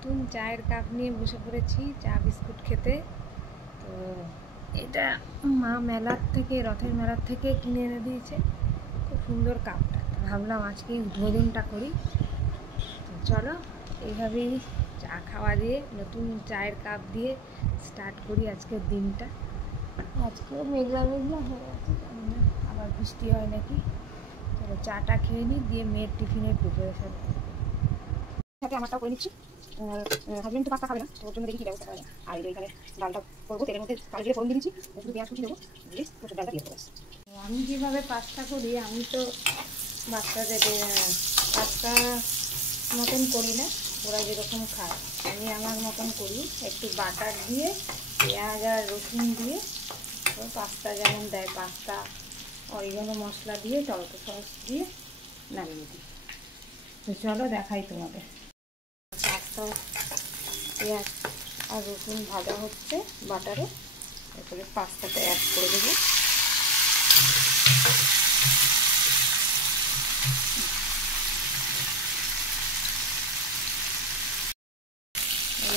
নতুন চায়ের কাপ নিয়ে বসে পড়েছি চা বিস্কুট খেতে। তো এটা মা রথের মেলার থেকে কিনে এনে দিয়েছে। খুব সুন্দর কাপটা, তো ভাবলাম আজকে উদ্বোধনটা করি। তো চলো এইভাবেই চা খাওয়া দিয়ে নতুন চায়ের কাপ দিয়ে স্টার্ট করি আজকের দিনটা। আজকেও মেঘলা মেঘলা হয়ে আছে, জানি না আবার বৃষ্টি হয় নাকি। চলো চাটা খেয়ে নিই, দিয়ে মেয়ের টিফিনের প্রিপারেশন সাথে আমারটাও করে নিচ্ছি। হাজবেন্ড তো পাস্তা খাবে না, ওর জন্য দেখি কী ব্যবস্থা করা যায়। আর এখানে ডালটা করবো, তেলের মধ্যে কালো জিরে ফোড়ন দিয়ে দিচ্ছি, শুধু পেঁয়াজ কুচি দেবো, দিয়ে মসুর ডালটা দিয়ে দেবো। আমি যেভাবে পাস্তা করি, আমি তো বাচ্চাদের পাস্তা মতন করি না, ওরা যেরকম খায় আমি আমার মতন করি। একটু বাটার দিয়ে পেঁয়াজ আর রসুন দিয়ে পাস্তা যেমন দেয়, পাস্তা অরিগানো মশলা দিয়ে টমেটো সস দিয়ে নামিয়ে দিই। তো চলো দেখাই তোমাদের। পাস্তা পেঁয়াজ আর রসুন ভাজা হচ্ছে বাটারে, তারপরে পাস্তাটা অ্যাড করে দেবো।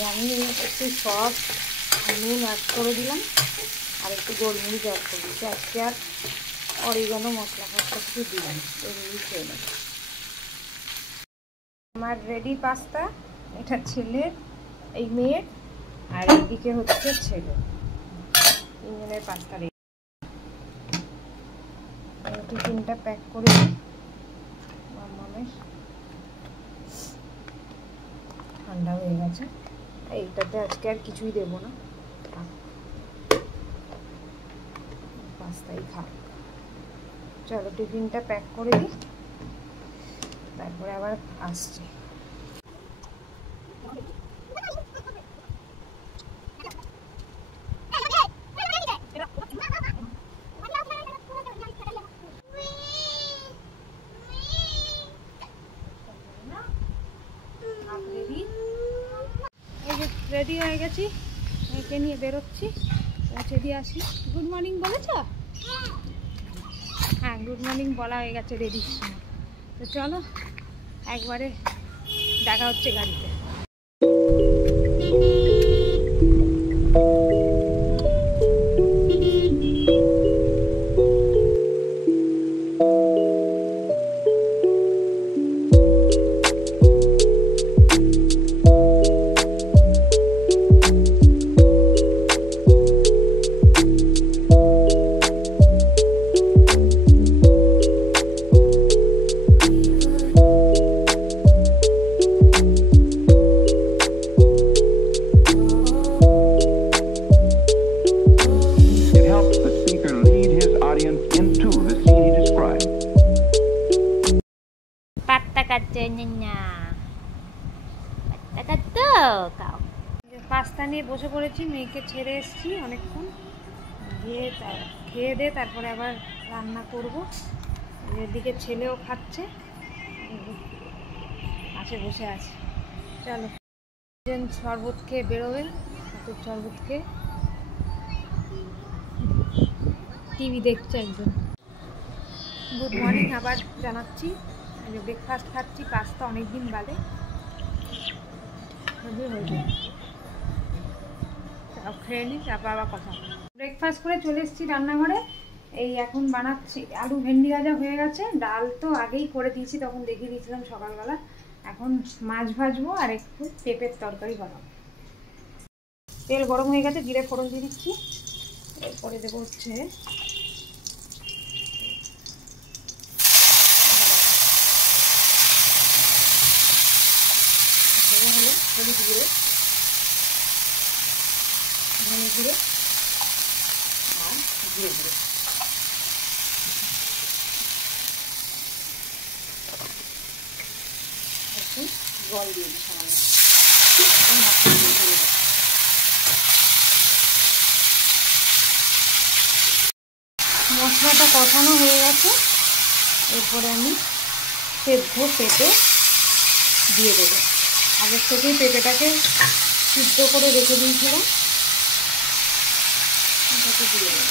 আমি একটু সস নুন অ্যাড করে দিলাম, আর একটু গোলমরিচ অ্যাড করে দিচ্ছি। আজকে আর অরিগানো মশলা কিছু দিলাম, এগুলি খেয়ে নেব। আমার রেডি পাস্তা, এটা ছেলের, এই মেয়ের, আর এইদিকে হচ্ছে ছেলে, তিনজনের পাস্তা রেডি। টিফিনটা প্যাক করে দিই। মামামের ঠান্ডা হয়ে গেছে, এইটাতে আজকে আর কিছুই দেবো না, পাস্তাই খাক। চলো টিফিনটা প্যাক করে দিই, তারপরে আবার আসছি। রেডি হয়ে গেছি, মেয়েকে নিয়ে বেরোচ্ছি, পৌঁছে দিয়ে আসি। গুড মর্নিং বলেছ? হ্যাঁ, গুড মর্নিং বলা হয়ে গেছে রেডির সময়। তো চলো একবারে দেখা হচ্ছে গাড়িতে। পাস্তা নিয়ে বসে পড়েছি, মেয়েকে ছেড়ে এসেছি অনেকক্ষণ, গিয়ে খেয়ে দিয়ে তারপরে আবার রান্না করব। এদিকে ছেলেও খাচ্ছে, পাশে বসে আছে। চলো শরবত খেয়ে বেরোবে, শরবত খেয়ে টিভি দেখছে একজন। গুড মর্নিং আবার জানাচ্ছি, ব্রেকফাস্ট খাচ্ছি, পাস্তা অনেকদিন বাদে হয়ে যায়। খেয়ে নিই, তারপর আবার কথা। ব্রেকফাস্ট করে চলে এসেছি রান্নাঘরে, এই এখন বানাচ্ছি আলু ভেন্ডি ভাজা হয়ে গেছে, ডাল তো আগেই করে দিয়েছি, তখন দেখিয়ে দিয়েছিলাম সকালবেলা। এখন মাছ ভাজবো আর একটু পেঁপের তরকারি বানাবো। তেল গরম হয়ে গেছে, জিরে ফোড়ন দিয়ে দিচ্ছি, এরপরে দেবো হচ্ছে হলুদ গুঁড়ো, ধনে গুঁড়ো আর জিরে গুঁড়ো। একটু জল দিয়ে দিই সামান্য, মশলাটা কষানো হয়ে গেছে। এরপরে আমি সেদ্ধ পেঁপে দিয়ে দেবো। আগের থেকেই পেঁপেটাকে সিদ্ধ করে রেখে দিয়েছিলাম, এটাকে দিয়ে দেবো।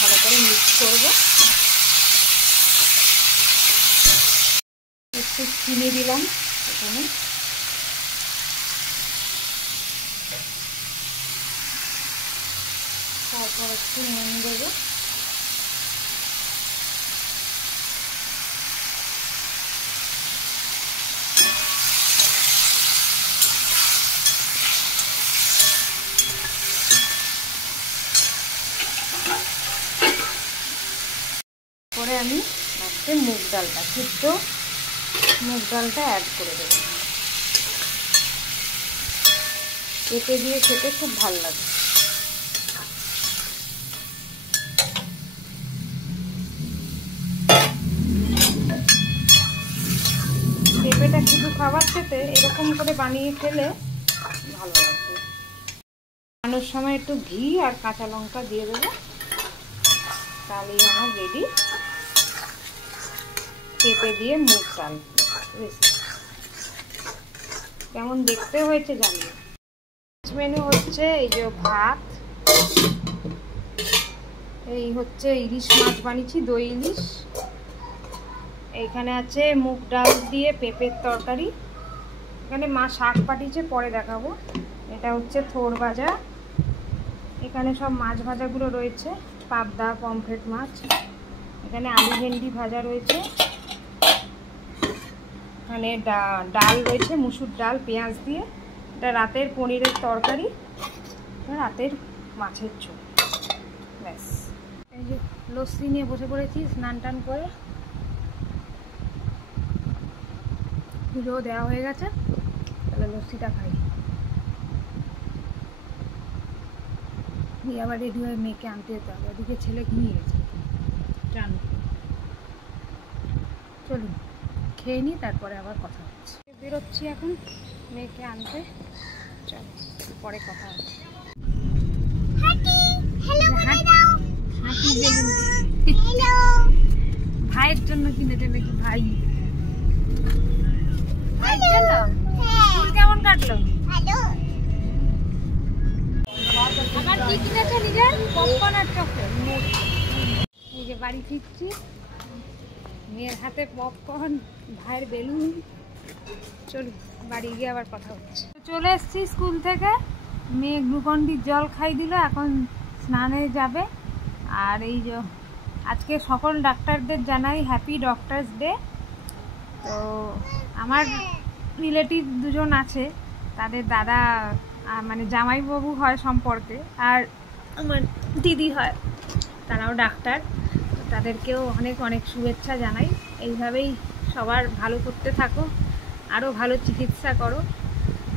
ভালো করে মিক্স করবো। একটু চিনি দিলাম, প্রথমে তারপর একটু নুন দেবো, পরে আমি লাস্টে মুগ ডালটা, সিদ্ধ মুগ ডালটা অ্যাড করে দেবো। পেঁপে দিয়ে খেতে খুব ভালো লাগে। পেঁপেটা শুধু খাবার খেতে এরকম করে বানিয়ে খেলে ভালো লাগবে। বানানোর সময় একটু ঘি আর কাঁচা লঙ্কা দিয়ে দেবো, তাহলেই আমার রেডি পেঁপে দিয়ে মুগ ডাল রেসিপি। কেমন দেখতে হয়েছে জানিয়ে। মেনু হচ্ছে এই যে ভাত, এই হচ্ছে ইলিশ মাছ বানিয়েছি, দই ইলিশ। এইখানে আছে মুগ ডাল দিয়ে পেঁপের তরকারি। এখানে মা শাক পাঠিয়েছে, পরে দেখাবো। এটা হচ্ছে থোড় ভাজা। এখানে সব মাছ ভাজাগুলো রয়েছে, পাবদা, পমফ্রেট মাছ। এখানে আলু ভেন্ডি ভাজা রয়েছে। এখানে ডাল রয়েছে, মুসুর ডাল পেঁয়াজ দিয়ে। এটা রাতের পনিরের তরকারি, রাতের মাছের ঝোল। ব্যাস, এই যে লস্যি নিয়ে বসে পড়েছি স্নান টান করে। পুজো দেওয়া হয়ে গেছে, তাহলে লস্যিটা খাই। আবার রেডি হয়ে মেয়েকে আনতে যেতে হবে, ওদিকে ছেলে ঘুমিয়ে গেছে। চান চলুন খেয়ে নিই, তারপরে আবার কথা হচ্ছে। বেরোচ্ছি এখন মেয়েকে আনতে, চল পরে কথা হচ্ছে। ভাইয়ের জন্য কিনেছে নাকি? ভাই ভাইয়ের জন্য? স্কুল কেমন কাটলো? আমার কি কিনেছে নিজের? পপকর্ন আর চকলেট। এই যে বাড়ি ফিরছি, মেয়ের হাতে পপকর্ন, ভাইয়ের বেলুন। চলুন বাড়ি গিয়ে আবার কথা হচ্ছে। চলে এসেছি স্কুল থেকে, মেয়ে গ্লুকন-ডির জল খাই দিল, এখন স্নানে যাবে। আর এই যে আজকে সকল ডাক্তারদের জানাই হ্যাপি ডক্টরস ডে। তো আমার রিলেটিভ দুজন আছে, তাদের দাদা মানে জামাইবাবু হয় সম্পর্কে, আর আমার দিদি হয়, তারাও ডাক্তার। তাদেরকেও অনেক অনেক শুভেচ্ছা জানাই। এইভাবেই সবার ভালো করতে থাকো, আরও ভালো চিকিৎসা করো,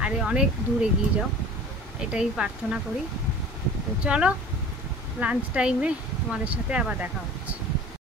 আর অনেক দূর এগিয়ে যাও, এটাই প্রার্থনা করি। তো চলো লাঞ্চ টাইমে তোমাদের সাথে আবার দেখা হচ্ছে।